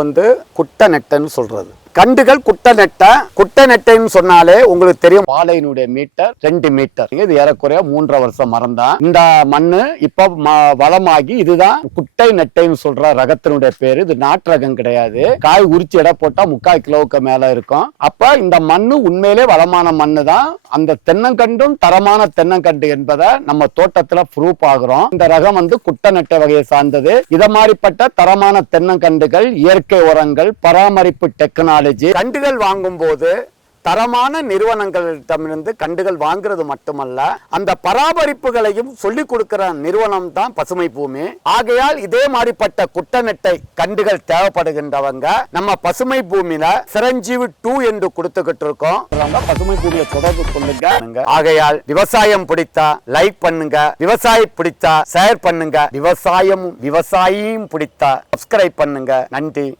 இது குட்டை நெட்டைன்னு சொல்றது. கண்டுகள் குட்டை நெட்டைன்னு சொன்னாலே உங்களுக்கு தெரியும். பாலையினுடைய மீட்டர் 2 மீட்டர். இது ஏறக்குறைய 3.5 வருஷம் மரம் தான். இந்த மண்ணு இப்ப வளமாகி இதுதான் குட்டை நெட்டைன்னு சொல்ற ரகத்தினுடைய பேரு. இது நாட்டு ரகம் கிடையாது. காய் உரிச்சு எடை போட்டா 3/4 கிலோவுக்கு மேல இருக்கும். அப்ப இந்த மண்ணு உண்மையிலே வளமான மண்ணு தான். அந்த தென்னங்கண்டும் தரமான தென்னங்கண்டு என்பதை நம்ம தோட்டத்துல ப்ரூஃப் ஆகுறோம். இந்த ரகம் குட்டை நெட்டை வகையை சார்ந்தது. இத மாதிரிப்பட்ட தரமான தென்னங்கண்டுகள், இயற்கை உரங்கள், பராமரிப்பு டெக்னாலஜி, கண்டுகள் வாங்கும் போது தரமான நிறுவனங்களிடமிருந்து கண்டுகள் வாங்குறது மட்டுமல்ல, அந்த பராமரிப்புகளையும் சொல்லிக் கொடுக்கிற நிறுவனம் தான் பசுமை பூமி. ஆகையால் இதே மாதிரிப்பட்ட குட்டை நெட்டை கண்டுகள் தேவைப்படுகின்றவங்க நம்ம பசுமை பூமியில சிரஞ்சீவி 2 என்று கொடுத்துக்கிட்டு இருக்கோம். பசுமை பூமியை தொடர்பு கொள்ளுங்க. ஆகையால் விவசாயம் பிடித்தா லைக் பண்ணுங்க, விவசாயம் பிடித்தா ஷேர் பண்ணுங்க, விவசாயியும் பிடித்தா சப்ஸ்கிரைப் பண்ணுங்க. நன்றி.